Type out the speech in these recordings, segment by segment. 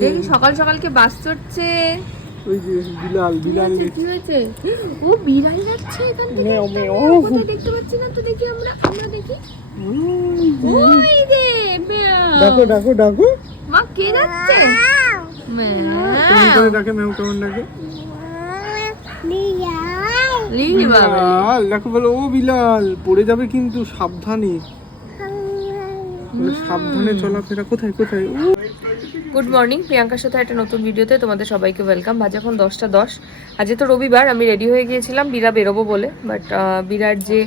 দেখি সকাল সকালকে বাস চড়ছে। ওই যে বিলাল বিলাল কি হয়েছে। ও বিড়াল যাচ্ছে এখান থেকে। কোথায় দেখতে পাচ্ছি না তো দেখি আমরা আমরা দেখি। ওই ডাকো ডাকো ডাকো। মা কে যাচ্ছে কেমন করে ডাকে কেমন ডাকে? বিলাল দেখো বলো ও বিলাল পড়ে যাবে কিন্তু সাবধানে। সাবধানে চলাফেরা। কোথায় কোথায়? ও গুড মর্নিং প্রিয়াঙ্কার সাথে একটা নতুন ভিডিওতে তোমাদের সবাইকে ওয়েলকাম বাজে এখন দশটা দশ। আজকে তো রবিবার, আমি রেডি হয়ে গিয়েছিলাম, বিরা বেরোবো বলে। বাট বিরাট যে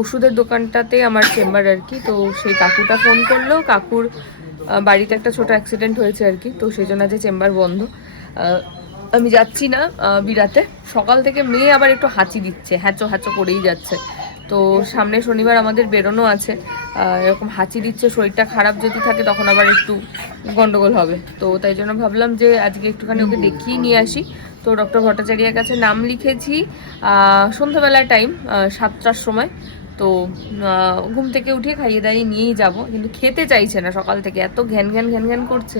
ওষুধের দোকানটাতে আমার চেম্বার আর কি, তো সেই কাকুটা ফোন করল। কাকুর বাড়িতে একটা ছোট অ্যাক্সিডেন্ট হয়েছে আর কি, তো সেই জন্য আজকে চেম্বার বন্ধ। আমি যাচ্ছি না বিরাতে। সকাল থেকে মেয়ে আবার একটু হাঁচি দিচ্ছে হ্যাঁচো হ্যাচো করেই যাচ্ছে। তো সামনে শনিবার আমাদের বেরোনো আছে। এরকম হাঁচি দিচ্ছে, শরীরটা খারাপ যদি থাকে তখন আবার একটু গন্ডগোল হবে। তো তাই জন্য ভাবলাম যে আজকে একটুখানি ওকে দেখিয়ে নিয়ে আসি। তো ডক্টর ভট্টাচার্যের কাছে নাম লিখেছি সন্ধ্যাবেলার টাইম সাতটার সময়। তো ঘুম থেকে উঠে খাইয়ে দাইয়ে নিয়েই যাব। কিন্তু খেতে চাইছে না সকাল থেকে, এত ঘ্যান ঘ্যান ঘ্যান ঘ্যান করছে।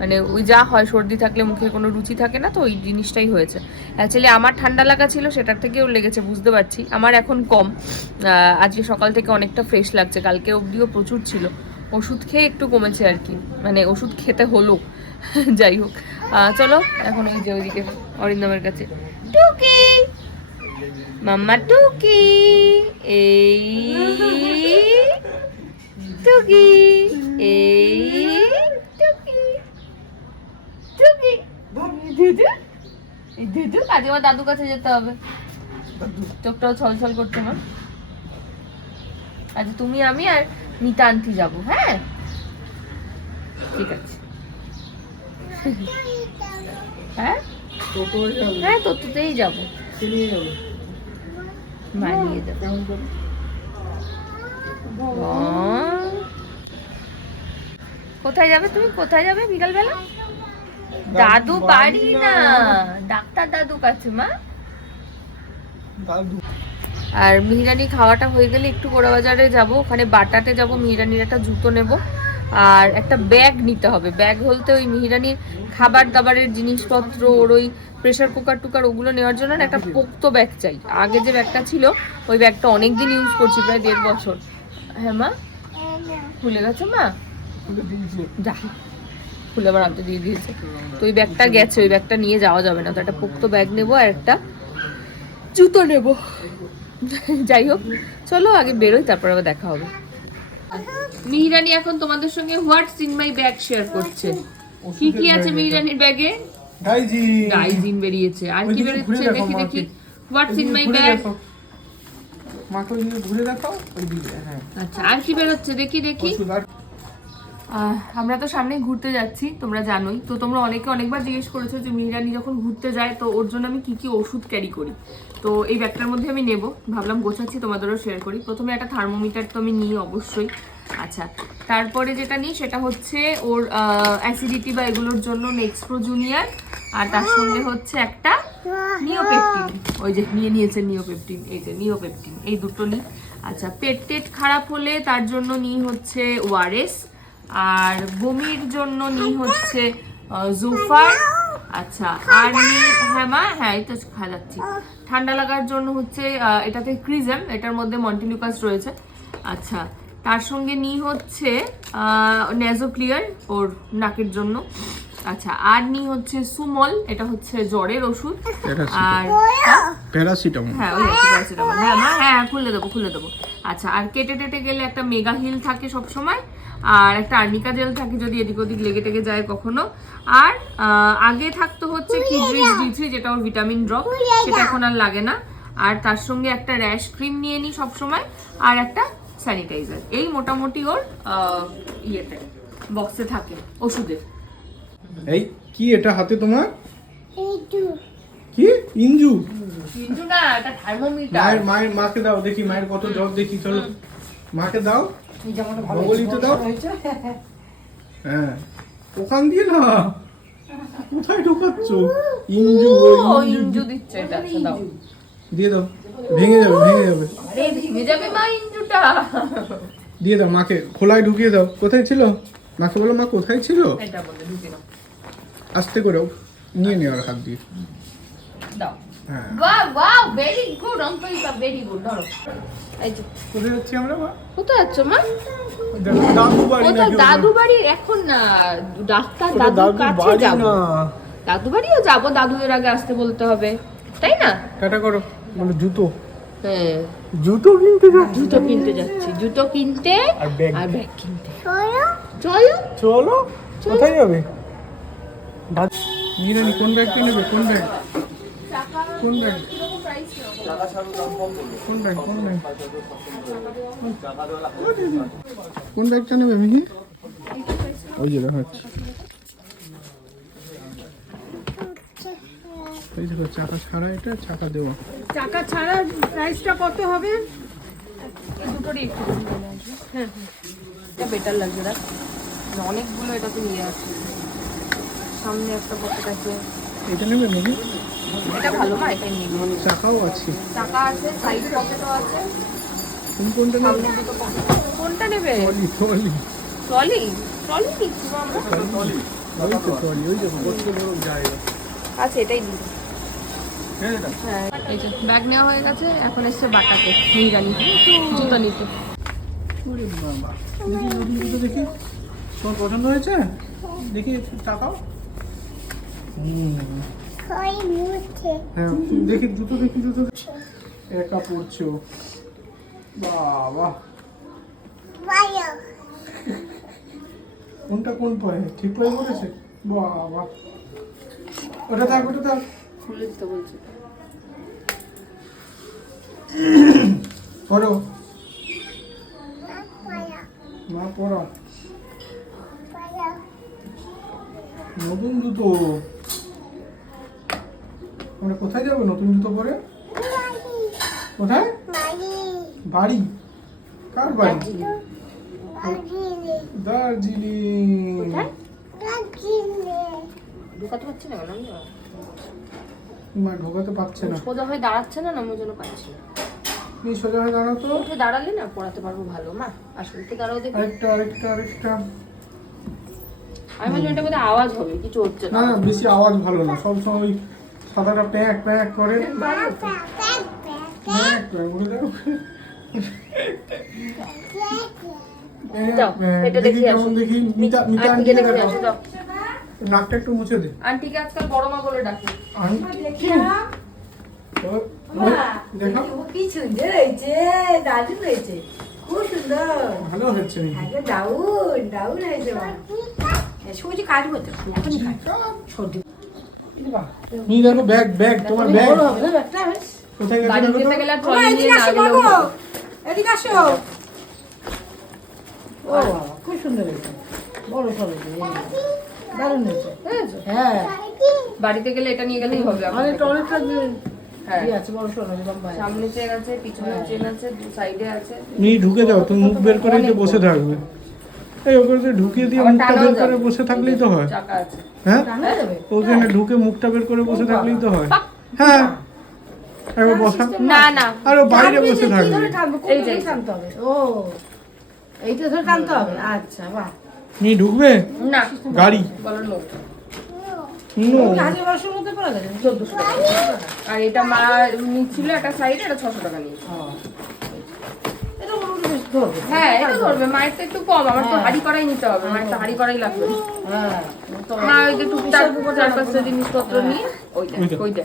মানে ওই যা হয়, সর্দি থাকলে মুখে কোনো রুচি থাকে না তো, ওই জিনিসটাই হয়েছে। অ্যাকচুয়ালি আমার ঠান্ডা লাগা ছিল, সেটার থেকেও লেগেছে, বুঝতে পারছি। আমার এখন কম। আজকে সকাল থেকে অনেকটা ফ্রেশ লাগছে, কালকে অবধিও প্রচুর ছিল। ওষুধ খেয়ে একটু কমেছে আর কি মানে ওষুধ খেতে হলো। যাই হোক। চলো, এখন এই যে ওইদিকে অরিন্দমের কাছে। টুকি! মাম্মা, টুকি! এই টুকি! এই টুকি টুকি দুদু এই দুদু আজকে আমার দাদু কাছে যেতে হবে। চোখটাও ছলছল করছে আমার আজ তুমি আমি আর আন্টি যাব হ্যাঁ? ঠিক আছে। হ্যাঁ? হ্যাঁ তোতেই যাব। কে নিয়ে যাবে। কোথায় যাবে তুমি? কোথায় যাবে বিকালবেলা? দাদু বাড়ি না। ডাক্তার দাদু কাছে মা। দাদু। আর মিহিরানি খাওয়াটা হয়ে গেলে একটু গোড়া বাজারে যাব ওখানে বাটাতে যাব মিহিরানির একটা জুতো নেব। আর একটা ব্যাগ নিতে হবে। ব্যাগ বলতে ওই মিহিরানির খাবার দাবারের জিনিসপত্র ওর ওই প্রেশার কুকার টুকার ওগুলো নেওয়ার জন্য না একটা পোক্ত ব্যাগ চাই। আগে যে ব্যাগটা ছিল ওই ব্যাগটা অনেক দিন ইউজ করছি প্রায় দেড় বছর। হ্যাঁ মা? খুলে গেছে মা? যা। খুলে আবার আনতে দিয়ে দিয়েছে। তো ওই ব্যাগটা গেছে ওই ব্যাগটা নিয়ে যাওয়া যাবে না। তো একটা পোক্ত ব্যাগ নেব আর একটা জুতো নেব। যাই হোক চলো আগে বেরোই তারপর আবার দেখা হবে। মিহিরানি এখন তোমাদের সঙ্গে what's in my bag share করছে। কি কি আছে মিহিরানির ব্যাগে গাইজি ডাইজিন বেরিয়েছে। আর কি বেরোচ্ছে দেখি দেখি হোয়াটস ইন মাই ব্যাগ। মাকে ঘুরে দেখাও হ্যাঁ। আচ্ছা আর কি বেরোচ্ছে? দেখি দেখি। আমরা তো সামনে ঘুরতে যাচ্ছি, তোমরা জানোই। তো তোমরা অনেকে অনেকবার জিজ্ঞেস করেছ যে মিহিরানি যখন ঘুরতে যায়, তো ওর জন্য আমি কি কি ওষুধ ক্যারি করি? তো এই ব্যাগটার মধ্যে আমি নেব। ভাবলাম গোছাচ্ছি, তোমাদেরও শেয়ার করি। প্রথমে একটা থার্মোমিটার তো আমি নিই অবশ্যই। আচ্ছা তারপরে যেটা নিই, সেটা হচ্ছে ওর অ্যাসিডিটি বা এগুলোর জন্য নেক্সপ্রো জুনিয়ার আর তার সঙ্গে হচ্ছে একটা নিওপেপটিন ওই যে, নিয়ে নিয়েছে নিওপেপটিন এই যে নিওপেপটিন এই দুটো নিই। আচ্ছা পেট টেট খারাপ হলে তার জন্য নিই হচ্ছে ওআরএস আর বমির জন্য নিই হচ্ছে জুফার। আচ্ছা আর নিই হ্যাঁ মা হ্যাঁ তো খাওয়াচ্ছি ঠান্ডা লাগার জন্য হচ্ছে এটাতে ক্রিজেম এটার মধ্যে মন্টিলুকাস রয়েছে। আচ্ছা তার সঙ্গে নিই হচ্ছে নেজোক্লিয়ার ওর নাকের জন্য। আচ্ছা আর নিই হচ্ছে সুমল এটা হচ্ছে জ্বরের ওষুধ। আর প্যারাসিটামল। হ্যাঁ ওই প্যারাসিটামল। হ্যাঁ মা হ্যাঁ হ্যাঁ, খুলে দেবো খুলে দেবো। আচ্ছা আর কেটে টেটে গেলে একটা মেগা হিল থাকে সব সময় আর একটা আর্নিকা জেল থাকে যদি এদিক ওদিক লেগে টেগে যায় কখনো। আর আগে থাকতো হচ্ছে কিডরিজ ডি থ্রি যেটা ওর ভিটামিন ড্রপ সেটা এখন আর লাগে না। আর তার সঙ্গে একটা র্যাশ ক্রিম নিয়ে নিই সবসময় আর একটা স্যানিটাইজার। এই মোটামুটি ওর ইয়েতে বক্সে থাকে ওষুধের এই কি এটা হাতে তোমার? কি? ইঞ্জু? কিন্তু না এটা থার্মোমিটার। মায়ের মায়ের মাকে দাও দেখি মায়ের কত জ্বর দেখি চলো। মাকে দাও। হ্যাঁ ওখান দিয়ে না কোথায় ঢোকাচ্ছ? ইঞ্জু ইঞ্জু। দিচ্ছে এটা আচ্ছা দাও। দিয়ে দাও ভেঙে যাবে ভেঙে যাবে। আরে ভেঙে যাবে মা ইঞ্জুটা। দিয়ে দাও মাকে খোলায় ঢুকিয়ে দাও। কোথায় ছিল? মাকে বলো মা কোথায় ছিল? এটা বলে ঢুকে নাও আস্তে করে নিয়ে নেওয়ার হাত দিয়ে। বাহ ওয়াও ভেরি গুড অঙ্কলিকা ভেরি গুড ধরো। এই যে কোথায় যাচ্ছি আমরা মা? কোথায় যাচ্ছ মা? দাদু বাড়ি এখন না ডাক্তার দাদু কাছে বাড়ি যাব। দাদু বাড়িও যাব দাদু এর আগে আসতে বলতে হবে। তাই না? টাটা করো। বলো জুতো। হ্যাঁ। জুতো কিনতে যাচ্ছি। জুতো কিনতে যাচ্ছি। জুতো কিনতে আর ব্যাগ কিনতে। চলো। চলো। কোথায় যাবে? কোন ব্যাগটা নেবে? কোন ব্যাগ? কোন ব্যাগ কোন ব্যাগ কোন ব্যাগ কোন ব্যাগটা নেবে মিহি? ওই যে দেখাচ্ছি এই দেখো চাকা ছাড়া এটা চাকা দেওয়া। টাকা ছাড়া প্রাইসটা কত হবে? দুটোরই একটু হ্যাঁ হ্যাঁ। এটা বেটার লাগছে দেখ। মানে অনেকগুলো এটাতে নিয়ে আছে। সামনে একটা পকেট আছে। এটা নেবে মিহি? এটা ভালো না নিয়ে। চাকাও আছে। টাকা আছে সাইড পকেটও আছে। তুমি কোনটা নেবে? সামনে দুটো পকেট কোনটা নেবে? Trolley trolley. ট্রলি? ট্রলি নিচ্ছি মা আমরা। ওই তো ট্রলি ওই দেখো কত বড় জায়গা আচ্ছা এটাই হ্যাঁ হ্যাঁ এই যে ব্যাগ নেওয়া হয়ে গেছে এখন এসছে বাটাতে নিরানি জুতো নিতে। দেখি তোমার পছন্দ হয়েছে? দেখি হুম। হ্যাঁ দেখি জুতো দেখি দেখি। একা পড়ছো। বাবা। কোনটা কোন পায়ে? ঠিক পায়ে পড়েছে? বাবা। ওটা থাক ওটা থাক। খুলে দিতে বলছে। পড়ো। মা পড়ো। নতুন জুতো আমরা কোথায় যাব? নতুন জুতো পরে? কোথায়? বাড়ি। কার বাড়ি? দার্জিলিং। কোথায়? ঢোকাতে পারছি না। মা ঢোকাতে পারছে না। সোজা হয়ে দাঁড়াচ্ছে না? না আমার জন্য পাচ্ছি তুমি সোজা হয়ে উঠে দাঁড়ালে না পড়াতে পারব ভালো। মা আসলে তো দাঁড়াও দেখি। আরেকটা আরেকটা আরেকটা। আমি এটা বোধহয় আওয়াজ হবে কিছু হচ্ছে না। না না বেশি আওয়াজ ভালো না। সব সময় সাদাটা প্যাক প্যাক করে নাকটা একটু মুছে দে। আন্টিকে আজকাল বড় মা বলে ডাকে। আন্টি ও- ওই, দেখাও কি সুন্দর হয়েছে দারুণ হয়েছে। খুব সুন্দর। ভালো হচ্ছে হয়েছে সবজি কাটবো তো এখনই সর্দি নি দেখো ব্যাগ ব্যাগ তোমার ব্যাগ। কোথায় নিয়ে এদিকে আসো। ও খুব সুন্দর হয়েছে। বড় দারুণ হয়েছে। হ্যাঁ। বাড়িতে গেলে এটা নিয়ে গেলেই হবে থেকে। টয়লেটটা হ্যাঁ। দিয়ে আছে বড় সরো লম্বায় সামনে চেন আছে পিছনে চেন আছে দু সাইডে আছে। ঢুকে যাও তুমি মুখ বের করে বসে থাকবে। এই ওখানে যে ঢুকিয়ে দিয়ে মুখটা বের করে বসে থাকলেই তো হয়। হ্যাঁ? ওখানে ঢুকে মুখটা বের করে বসে থাকলেই তো হয়। হ্যাঁ। একবার বসা। না না। আরে বাইরে বসে থাকবে। এই যে, টানতে হবে? ও। এইটা ধরে টানতে হবে? আচ্ছা বাহ। নি ঢুকবে? না। গাড়ি? বলো নো। হাজার বারোশোর মধ্যে পড়া গেছে চোদ্দশো টাকা। আর এটা মা নিচ্ছিল একটা সাইডে এটা ছশো টাকা নিয়েছে হ্যাঁ এটা ধরবে মায়ের তো একটু কম আমার তো হ্যাঁ। হাড়ি করাই নিতে হবে মায়ের তো হাড়ি করাই লাগবে। হ্যাঁ মা ওই যে টুকটাক চার পাঁচটা জিনিসপত্র নিয়ে ওইটা ওইটা। ওইটা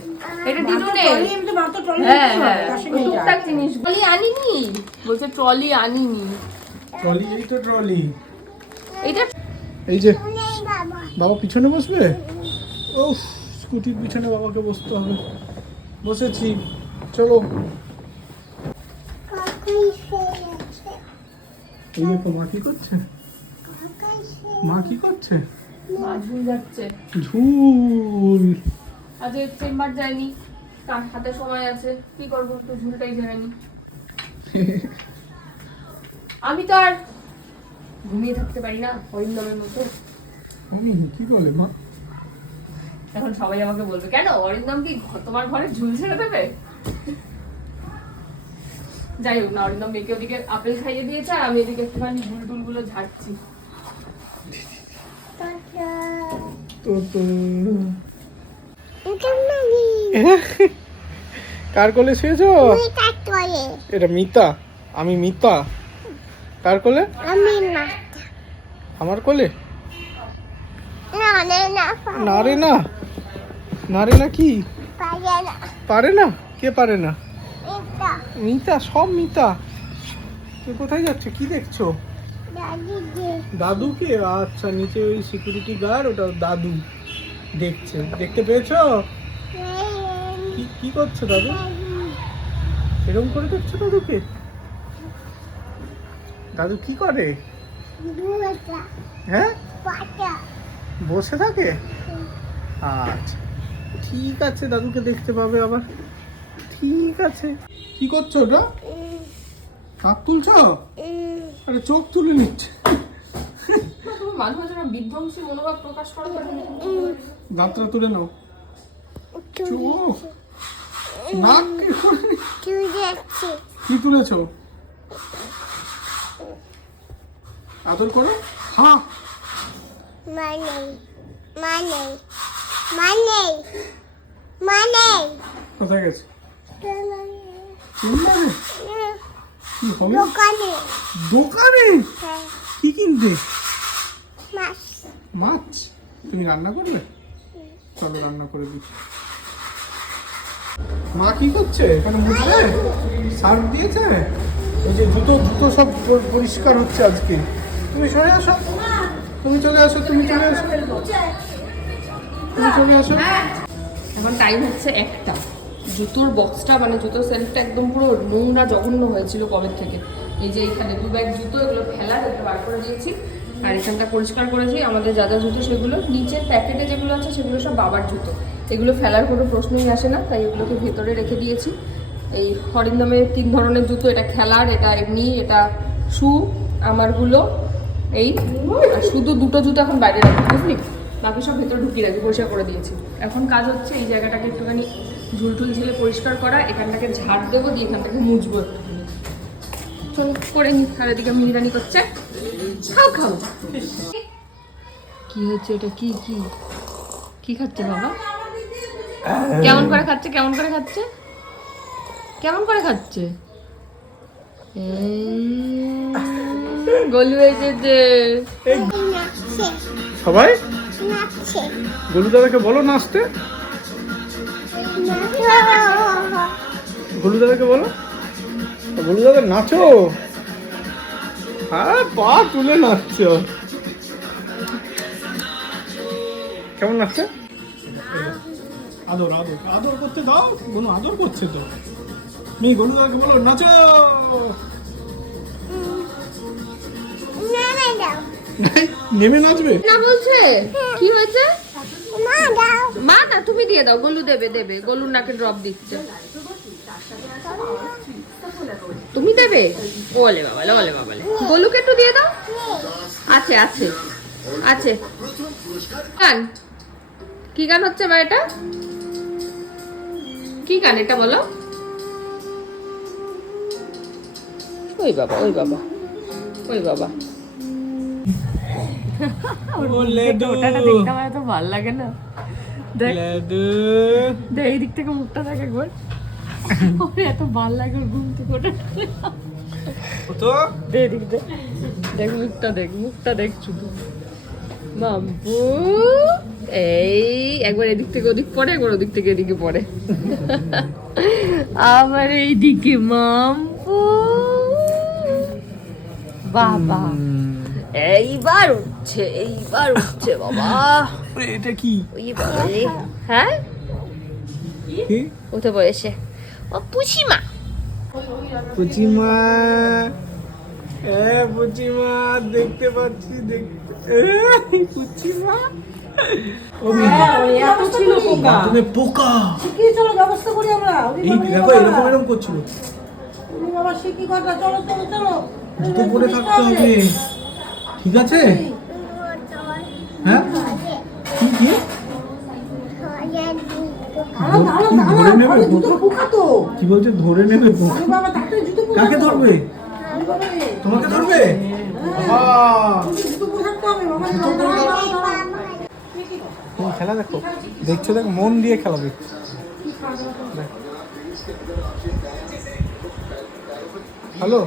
এটা দিদুনে ট্রলি এমনি মাত্র ট্রলি হ্যাঁ হ্যাঁ। টুকটাক জিনিস। ট্রলি আনিনি? বলছে ট্রলি আনিনি। ট্রলি এই তো ট্রলি। এটা এই যে বাবা পিছনে বসবে? ও স্কুটির পিছনে বাবাকে বসতে হবে। বসেছি চলো। এই দেখো মা কি করছে? মা কি করছে? মা ঝুল যাচ্ছে। ঝুল। আজ চেম্বার যায়নি কার হাতে সময় আছে কি করব একটু ঝুলটাই যায়নি আমি তো আর ঘুমিয়ে থাকতে পারি না অরিন্দমের মতো। আমি কি বলে মা? এখন সবাই আমাকে বলবে কেন? অরিন্দম কি তোমার ঘরে ঝুল ছেড়ে দেবে? যাই হোক না অরিন্দম মেয়েকে ওদিকে আপেল খাইয়ে দিয়েছে আর আমি এদিকে একটুখানি ঝুল টুলগুলো ঝাড়ছি। তো তো কার কোলে শুয়েছ? এটা মিতা। আমি মিতা। কার কোলে? আমার কোলে? না রে না না রে না। কি পারে না? কে পারে না? মিতা। সব মিতা। তুই কোথায় যাচ্ছ? কি দেখছ? দাদুকে। আচ্ছা নিচে ওই সিকিউরিটি গার্ড ওটা দাদু দেখছে। দেখতে পেয়েছ? কি কি করছ দাদু? এরকম করে দেখছ দাদুকে? দাদু কি করে? হ্যাঁ? বসে থাকে? আচ্ছা। ঠিক আছে দাদুকে দেখতে পাবে আবার। ঠিক আছে। কি করছ ওটা? কাপ তুলছো? আরে চোখ তুলে নিচ্ছে। মাঝে মাঝে না বিধ্বংসী মনোভাব প্রকাশ করো দাঁতটা তুলে নাও। চোখ নাক কি করে? কি তুলেছো? আদর করো। হ্যাঁ কোথায় গেছে? চেম্বারে কি হবে দোকানে। কি কিনতে মাছ। তুমি রান্না করবে? চলো রান্না করে দিই। মা কি করছে? এখানে মুছবে? সার্ফ দিয়েছে? ওই যে জুতো জুতো সব পরিষ্কার হচ্ছে আজকে। তুমি সরে আসো। তুমি চলে আসো তুমি চলে আসো। তুমি চলে আসো। এখন টাইম হচ্ছে একটা। জুতোর বক্সটা মানে জুতোর সেলফটা একদম পুরো নোংরা জঘন্য হয়েছিল কবের থেকে। এই যে এখানে দু ব্যাগ জুতো, এগুলো ফেলার এগুলো বার করে দিয়েছি। আর এখানটা পরিষ্কার করেছি, আমাদের যা যা জুতো সেগুলো। নিচের প্যাকেটে যেগুলো আছে সেগুলো সব বাবার জুতো। এগুলো ফেলার কোনো প্রশ্নই আসে না, তাই এগুলোকে ভেতরে রেখে দিয়েছি। এই হরিন্দমের তিন ধরনের জুতো, এটা খেলার, এটা এমনি, এটা শু, আমারগুলো, এই শুধু দুটো জুতো এখন বাইরে রাখি বুঝলি? বাকি সব ভেতরে ঢুকিয়ে রাখি পরিষ্কার করে দিয়েছি। এখন কাজ হচ্ছে এই জায়গাটাকে একটুখানি ঝুলটুল ঝেলে পরিষ্কার করা এখানটাকে ঝাড় দেবো দিয়ে এখানটাকে মুছবো একটুখানি। চল করে নি আর এদিকে মিহিরানি করছে। খাও খাও। কি হচ্ছে এটা? কি কি? কি খাচ্ছে বাবা? কেমন করে খাচ্ছে কেমন করে খাচ্ছে? কেমন করে খাচ্ছে? গলু এসেছে। সবাই? গলু দাদাকে বলো নাচতে। গলু দাদাকে বলো। গলু দাদা নাচো? হ্যাঁ পা তুলে নাচছো। কেমন নাচছে? আদর আদর আদর করতে দাও। কোনো আদর করছে তো। মেয়ে গলু দাদাকে বলো নাচো। নেমে নাচবে? না বলছে। কি হয়েছে? মা না, তুমি দিয়ে দাও, গলু দেবে দেবে, গলুর নাকে ড্রপ দিচ্ছে। তুমি দেবে? ওলে বাবালে ওলে বাবালে। গলুকে একটু দিয়ে দাও। আছে আছে আছে। গান। কি গান হচ্ছে মা এটা? কি গান এটা বলো? ওই বাবা ওই বাবা ওই বাবা। ওটাটা দেখতে আমার এত ভালো লাগে না। দেখ দেখ এই দিক থেকে মুখটা দেখ একবার। ওরে এত ভালো লাগে ওর ঘুম থেকে ওঠে। তো? দে এদিক দে। দেখ মুখটা দেখ মুখটা দেখ শুধু। মাম্পু এই একবার এদিক থেকে ওদিক পড়ে একবার ওদিক থেকে এদিকে পড়ে। আবার এইদিকে মাম্পু। বাবা এইবার উঠছে এইবার উঠছে বাবা। এটা কি? ওই বাবারে। হ্যাঁ? কি? উঠে পড়েছে। ও পুষিমা পুচিমা। এ পুচিমা দেখতে পাচ্ছি দেখতে এ, পুচিমা। ও এত ছিল পোকা। তুমি পোকা। চলো ব্যবস্থা করি আমরা। ওরে এই দেখো এরকম এরকম করছিল। বাবা সে কি কথা? চলো চলো চলো। জুতো পরে থাকতে হবে। ঠিক আছে? হ্যাঁ? কি তো কি বলছে? ধরে নেবে কাকে ধরবে? তোমাকে ধরবে? খেলা দেখো। দেখছ, দেখ, মন দিয়ে খেলা দেখছ। দেখ। হ্যালো?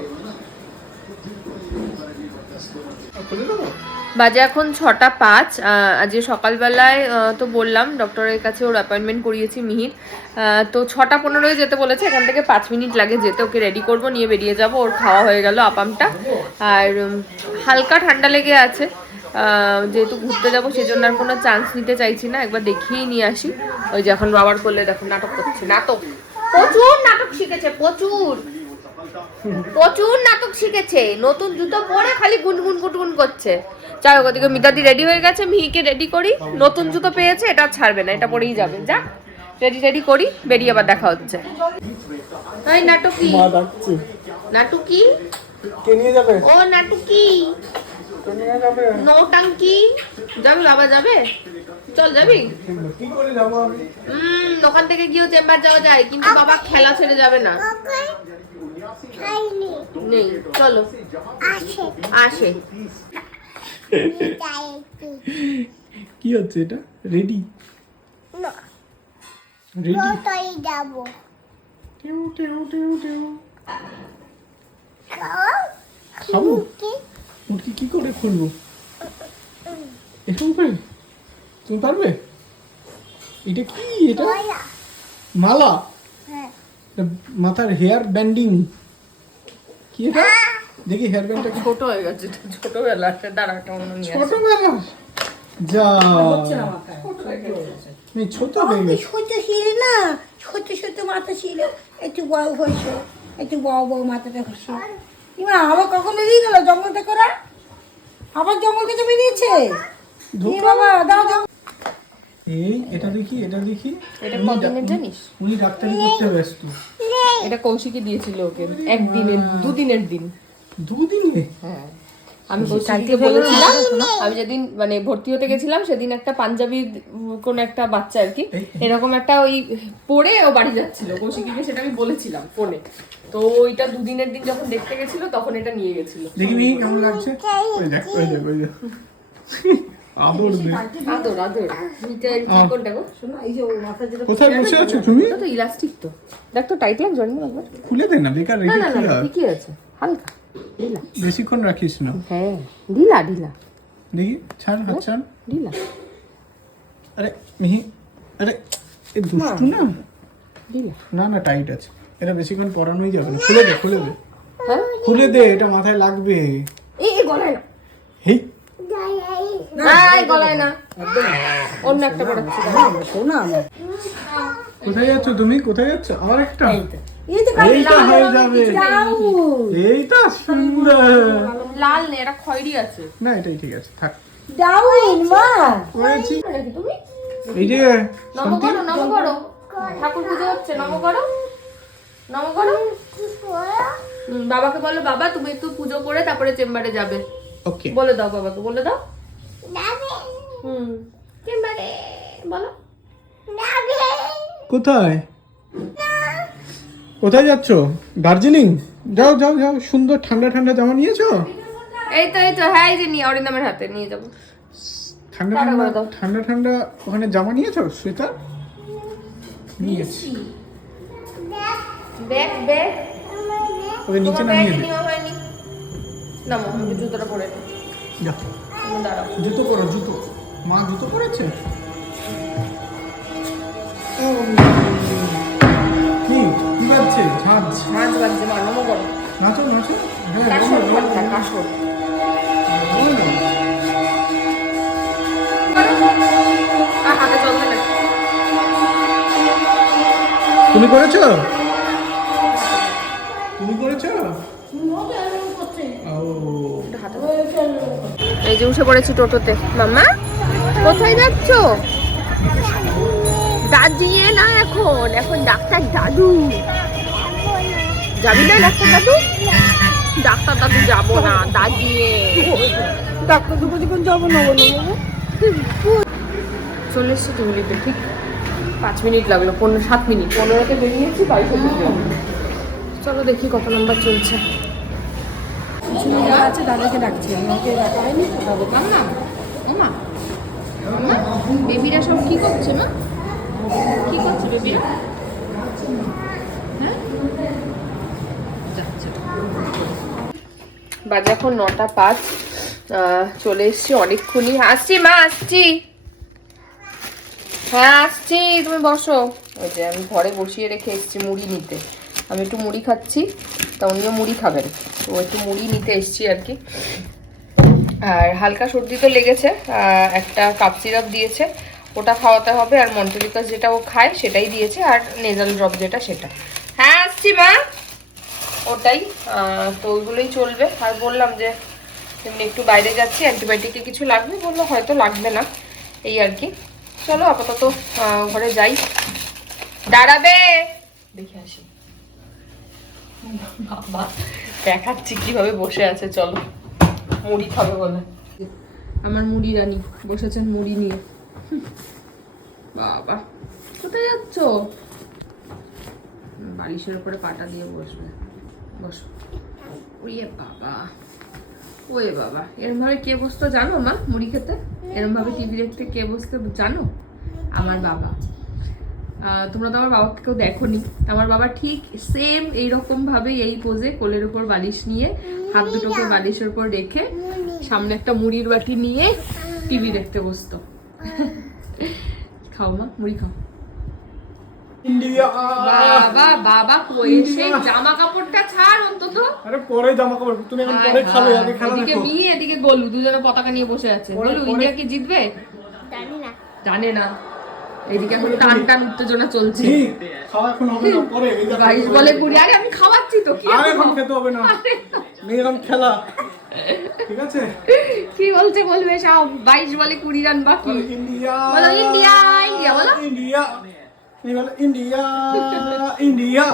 খুলে দেবো বাজে এখন ছটা পাঁচ আজকে সকালবেলায় তো বললাম, ডক্টরের কাছে ওর অ্যাপয়েন্টমেন্ট করিয়েছি মিহির। তো ছটা পনেরোয় যেতে বলেছে, এখান থেকে পাঁচ মিনিট লাগে যেতে, ওকে রেডি করব, নিয়ে বেরিয়ে যাব, ওর খাওয়া হয়ে গেল আপামটা। আর হালকা ঠান্ডা লেগে আছে যেহেতু ঘুরতে যাব, সেজন্য আর কোনো চান্স নিতে চাইছি না, একবার দেখিয়েই নিয়ে আসি। ওই যে এখন বাবার করলে দেখো, নাটক করছে, নাটক। প্রচুর নাটক শিখেছে, প্রচুর। প্রচুর নাটক শিখেছে নতুন জুতো পরে খালি গুনগুন গুনগুন করছে। যাই হোক ওদিকে মিতাদি রেডি হয়ে গেছে মিহিকে রেডি করি। নতুন জুতো পেয়েছে এটা ছাড়বে না এটা পরেই যাবে। যা রেডি রেডি করি বেরিয়ে আবার দেখা হচ্ছে। এই নাটকি। মা ডাকছে। নাটুকি? কে নিয়ে যাবে? ও নাটকি। কে নিয়ে যাবে? নৌটাঙ্কি। যাবে বাবা যাবে? চল যাবি? কি করে যাব আমি? হুম ওখান থেকে গিয়েও চেম্বার যাওয়া যায় কিন্তু বাবা খেলা ছেড়ে যাবে না। নেই চলো। আসে। কি হচ্ছে এটা? রেডি রেডি যাব? টেউ টেউ টেউ টেউ। খাব? মুটকি কি করে খুলবো? এরকম করে তুমি পারবে? এটা কি এটা? মালা? মাথার হেয়ার ব্যান্ডিং কি এটা? দেখি হেয়ার ব্যান্ডটা কি? ছোট হয়ে গেছে ছোটবেলা দাঁড়া একটা অন্য নিয়ে। ছোটবেলা? যা। ছোট হয়ে গেছে। ছোট ছিল না। ছোট ছোট মাথা ছিল। একটু বড় হয়েছে। একটু বড় বড় মাথাটা হয়েছে। ইমা আবার কখন বেরিয়ে গেল জঙ্গল থেকে আবার জঙ্গল থেকে বেরিয়েছে বাবা দাও দাও এই এটা দেখি এটা দেখি। এটা ডা- জানিস? উনি ডাক্তারি করতে ব্যস্ত। এটা কৌশিকই দিয়েছিল ওকে একদিনের দুদিনের দিন। দুদিনে? হ্যাঁ। আমি কৌশিককে বলেছিলাম আমি যেদিন মানে ভর্তি হতে গেছিলাম সেদিন একটা পাঞ্জাবি কোন একটা বাচ্চা আর কি এরকম একটা ওই পড়ে ও বাড়ি যাচ্ছিল কৌশিককে সেটা আমি বলেছিলাম ফোনে। তো ওইটা দুদিনের দিন যখন দেখতে গেছিল তখন এটা নিয়ে গেছিল। দেখি মিহি কেমন লাগছে ওই দেখ ওই দেখ ওই দেখ আদর। দে আদর আদর নিতে কোনটা গো? শোনো এই যে মাথা যেটা কোথায় বসে আছো তুমি? তো ইলাস্টিক তো। দেখ তো টাইট একবার খুলে দে না বেকার রেখে কি না ঠিকই আছে হালকা ঢিলা। বেশিক্ষণ রাখিস না। হ্যাঁ ঢিলা ঢিলা। দেখি ছাড় হাত ছাড়। ঢিলা। আরে মিহি আরে এ দুষ্টু না? ঢিলা। না না টাইট আছে। এটা বেশিক্ষণ পরানোই যাবে না। খুলে দে খুলে দে। হ্যাঁ। খুলে দে এটা মাথায় লাগবে। এই এই গলায় হেই। গলায় না। অন্য একটা পড়াচ্ছি শোনা কোথায় যাচ্ছ তুমি? কোথায় যাচ্ছ? আবার একটা? এইটা হয়ে যাবে। এইটা সুন্দর। লাল নে এটা খয়েরি আছে। না এটাই ঠিক আছে থাক। দাউন মা। করেছি। তুমি। এই যে নম করো নম করো। ঠাকুর পুজো হচ্ছে নম করো। নম করো। বাবাকে বলো বাবা তুমি একটু পুজো করে তারপরে চেম্বারে যাবে। ওকে বলে দাও বাবাকে বলে দাও। হুম। বলো। কোথায়? কোথায় যাচ্ছ? দার্জিলিং? যাও যাও যাও সুন্দর ঠান্ডা ঠান্ডা জামা নিয়েছো? এই তো এই তো হ্যাঁ এই যে নিয়ে অরিন্দমের হাতে নিয়ে যাব। ঠান্ডা ঠান্ডা। ঠান্ডা ঠান্ডা ওখানে জামা নিয়েছো? সোয়েটার? নিয়েছি। ব্যাগ। ব্যাগ ওকে নিচে নামিয়ে দে। নামো আমি জুতোটা পরে নিই। যা। দাঁড়াও। জুতো পরো জুতো। মা জুতো পরেছে? কি? কি বাজছে? ঝাঁঝ মাছ বাজছে মা নমো করো নাচো নাচো। হ্যাঁ কাশর কাশর তুমি করেছ এই যে উঠে পড়েছি টোটোতে। মাম্মা কোথায় যাচ্ছ? দাদিয়ে না এখন এখন ডাক্তার দাদু। যাবি না ডাক্তার দাদু? ডাক্তার দাদু যাব না দাদিয়ে ডাক্তার দুপুর যখন যাব না বলো চলে এসছি টিউলিতে ঠিক পাঁচ মিনিট লাগল পনেরো সাত মিনিট। পনেরোতে বেরিয়েছি ঢুকে চলো দেখি কত নম্বর চলছে। আছে ডাকছি আমাকে ডাকা হয়নি ওমা বেবিরা সব করছে না করছে বেবিরা? হ্যাঁ? বাজে এখন নটা পাঁচ চলে এসছি অনেকক্ষণই। আসছি মা, আসছি। হ্যাঁ আসছি, তুমি বসো। ওই যে আমি ঘরে বসিয়ে রেখে এসেছি মুড়ি নিতে। আমি একটু মুড়ি খাচ্ছি, তা উনিও মুড়ি খাবেন। তো একটু মুড়ি নিতে এসেছি আর কি। আর হালকা সর্দি তো লেগেছে একটা কাপ সিরাপ দিয়েছে, ওটা খাওয়াতে হবে আর মন্টেলিকাস যেটা ও খায় সেটাই দিয়েছে আর নেজাল ড্রপ যেটা সেটা। হ্যাঁ আসছি মা। ওটাই তো ওইগুলোই চলবে। আর বললাম যে এমনি একটু বাইরে যাচ্ছি, অ্যান্টিবায়োটিকে কিছু লাগবে বলল হয়তো লাগবে না, এই আর কি। চলো আপাতত ঘরে যাই। দাঁড়াবে! দেখে আসি। বাবা দেখাচ্ছি কীভাবে বসে আছে, চলো। মুড়ি খাবে বলে। আমার মুড়ি রানী, বসেছেন মুড়ি নিয়ে। বাবা, কোথায় যাচ্ছ? বালিশের উপরে পাটা দিয়ে বসবে। বসো। ওয়ে বাবা। ওয়ে বাবা। এরম ভাবে কে বসতো জানো মা মুড়ি খেতে? এরম ভাবে টিভি দেখতে কে বসতে জানো? আমার বাবা। তোমরা তো আমার বাবাকে কেউ দেখোনি। আমার বাবা ঠিক সেম এইরকম ভাবেই এই পোজে কোলের উপর বালিশ নিয়ে হাত দুটোকে বালিশের উপর রেখে সামনে একটা মুড়ির বাটি নিয়ে টিভি দেখতে বসতো। খাও মা মুড়ি খাও। বাবা বাবা কই এসে জামা কাপড়টা ছাড় অন্তত। আরে পরে জামা কাপড় তুমি এখন পরে খাবে আগে খেলা এদিকে দেখো। এদিকে গোলু দুজনে পতাকা নিয়ে বসে আছে। গোলু ইন্ডিয়া কি জিতবে? জানি না। জানে না। এদিকে এখন টান টান উত্তেজনা চলছে। বাইশ বলে কুড়ি আরে আমি খাওয়াচ্ছি তো কি এখন? খেতে হবে না। মেয়েরাম খেলা। ঠিক আছে? কি বলছে বলবে সব? বাইশ বলে কুড়ি রান বাকি। ইন্ডিয়া। বলো ইন্ডিয়া, ইন্ডিয়া বলো। India. India India. India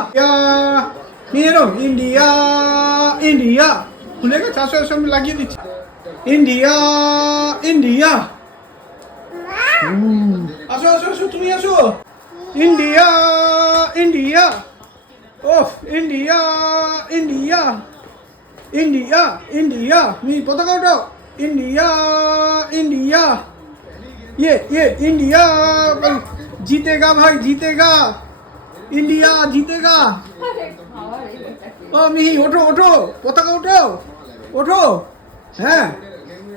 India India. খুলে গেছে আসো আসো লাগিয়ে দিচ্ছি। India India. হুম। আসো আসো আসো তুমি আসো India India of India India India India me পতাকা উঠাও ইন্ডিয়া ইন্ডিয়া ये ये इंडिया जीतेगा भाई जीतेगा इंडिया जीतेगा ও মিহি ওঠো ওঠো পতাকা ওঠো ওঠো হ্যাঁ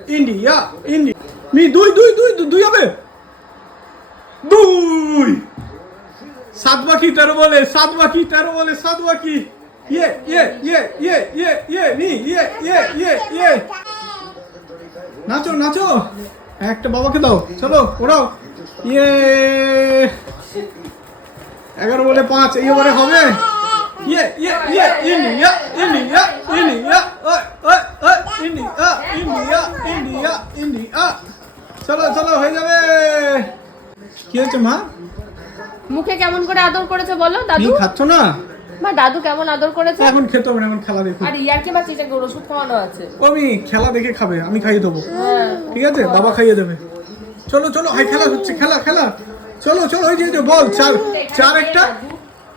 ইন্ডিয়া ইন্ডিয়া মি দুই দুই দুই দুই, দুই হবে দুই। সাত বাকি তেরো বলে সাত বাকি তেরো বলে সাত বাকি ইয়ে ইয়ে ইয়ে ইয়ে ইয়ে ইয়ে মি ইয়ে ইয়ে ইয়ে ইয়ে। নাচো নাচো। একটা বাবাকে দাও। চলো, ওরাও। ইয়ে। এগারো বলে পাঁচ, এই ওভারে হবে। ইয়ে ইয়ে ইয়ে India India India India India India India চলো চলো, হয়ে যাবে। কি হচ্ছে মা? মুখে কেমন করে আদর করেছে বলো কি দাদু খাচ্ছ না? মা দাদু কেমন আদর করেছে? এখন খেতে হবে এখন খেলা দেখো। আর ইয়ারকে বা চিটাকে ওষুধ খাওয়ানো আছে। ও আমি খেলা দেখে খাবে আমি খাইয়ে দেবো। হ্যাঁ। ঠিক আছে? বাবা খাইয়ে দেবে। চলো চলো হাই খেলা হচ্ছে খেলা খেলা। চলো চলো ওই যে বল চার চার একটা।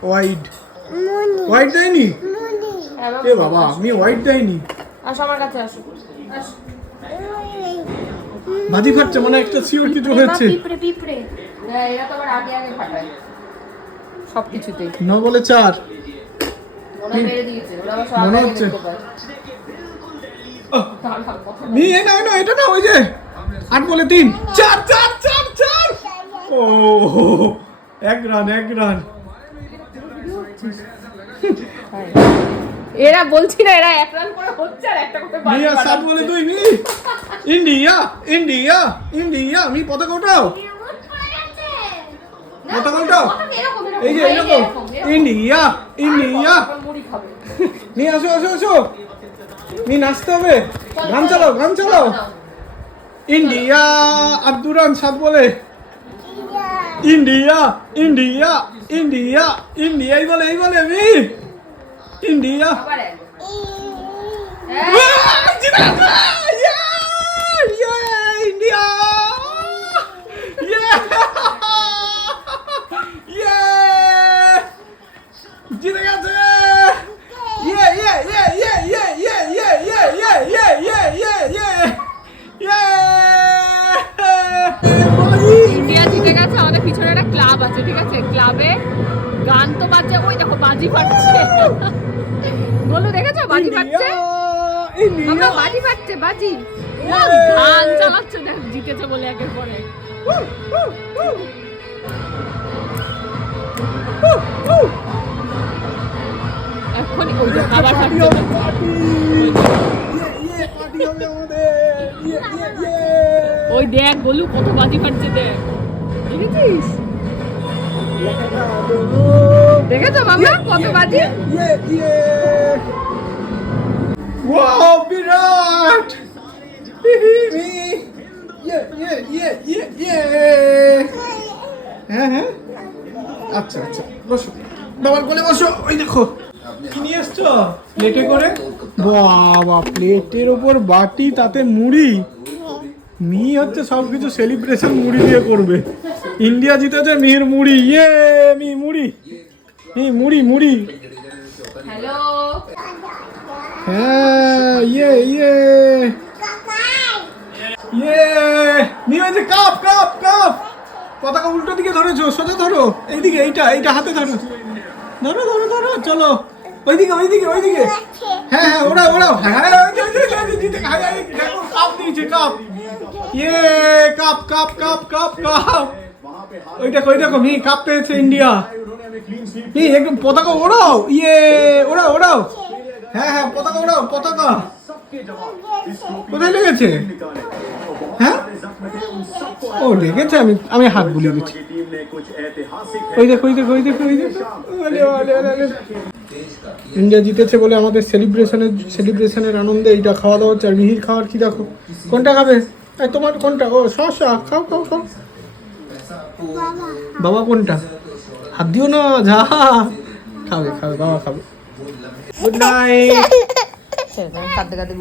ওয়াইড ওয়াইড দেয়নি? হ্যাঁ, এ বাবা আমি ওয়াইড দেয়নি। আসো আমার কাছে আসো। আসো। বাজি ফাটছে মানে একটা সিওর কিছু হয়েছে। পিঁপড়ে পিঁপড়ে। সব কিছুতেই ন বলে চার। মনে হচ্ছে। কথা নি না না এটা না ওই যে আট বলে তিন। চার চার চার চার। ও এক রান এক রান। এরা বলছি না এরা এক রান করে হচ্ছে আর একটা করে বাড়ি নিয়া সাত বলে দুই নি ইন্ডিয়া ইন্ডিয়া ইন্ডিয়া আমি পতাকা ওঠাও। এরকম, এরকম, এই যে এরকম। India India. নিয়ে আসো আসো আসো। নি নাচতে হবে। গান চালাও গান চালাও। ইন্ডিয়া আব্দুরান সাত বলে। ইন্ডিয়া ইন্ডিয়া ইন্ডিয়া ইন্ডিয়া এই বলে এই বলে আমি। ইন্ডিয়া। আছে আমাদের পিছনে একটা ক্লাব আছে ঠিক আছে? ক্লাবে গান তো বাজছে ওই দেখো বাজি ফাটছে। বলো দেখেছ? বাজি ফাটছে? আমরা বাজি ফাটছে বাজি। গান চালাচ্ছে দেখ জিতেছে বলে একের পরে এখন ওই যে আবার ফাটছে ওই দেখ বলু কত বাজি ফাটছে দেখ। কত বিরাট! হ্যাঁ হ্যাঁ। আচ্ছা আচ্ছা বসো। বসো, ওই দেখো। নিয়ে প্লেটে করে? প্লেটের ওপর বাটি, তাতে মুড়ি। মি হচ্ছে সব কিছু সেলিব্রেশন মুড়ি দিয়ে করবে ইন্ডিয়া জিতেছে মিহির মুড়ি ইয়ে মি মুড়ি মি মুড়ি মুড়ি হ্যালো হ্যাঁ ইয়ে ইয়ে ইয়ে মি হয়েছে কাপ কাপ কাপ পতাকা উল্টো দিকে ধরেছো সোজা ধরো এইদিকে এইটা এইটা হাতে ধরো ধরো ধরো ধরো চলো ওইদিকে ওইদিকে ওইদিকে হ্যাঁ হ্যাঁ ওরা ওরা হ্যাঁ জিতে হ্যাঁ, হ্যাঁ, কাপ দিয়েছে কাপ ইয়ে cup cup cup cup cup. ওই দেখো ওই দেখো, মি, কাপ পেয়েছে ইন্ডিয়া। এই একদম পতাকা ওড়াও। ইয়ে ওড়াও ওড়াও। হ্যাঁ হ্যাঁ পতাকা ওড়াও, পতাকা। কোথায় লেগেছে? হ্যাঁ? ও, লেগেছে, আমি আমি হাত বুলিয়ে দিচ্ছি। ওই দেখো ওই দেখো ওই দেখো ওই দেখো। ইন্ডিয়া জিতেছে বলে আমাদের সেলিব্রেশনের সেলিব্রেশনের আনন্দে এইটা খাওয়া দাওয়া হচ্ছে। আর মিহির খাওয়ার কি দেখো? কোনটা খাবে? তোমার কোনটা? ও শসা খাও খাও খাও। বাবা। কোনটা? হাত দিও না যা। খাবে খাবে বাবা খাবে। গুড নাইট কাঁদতে কাঁদতে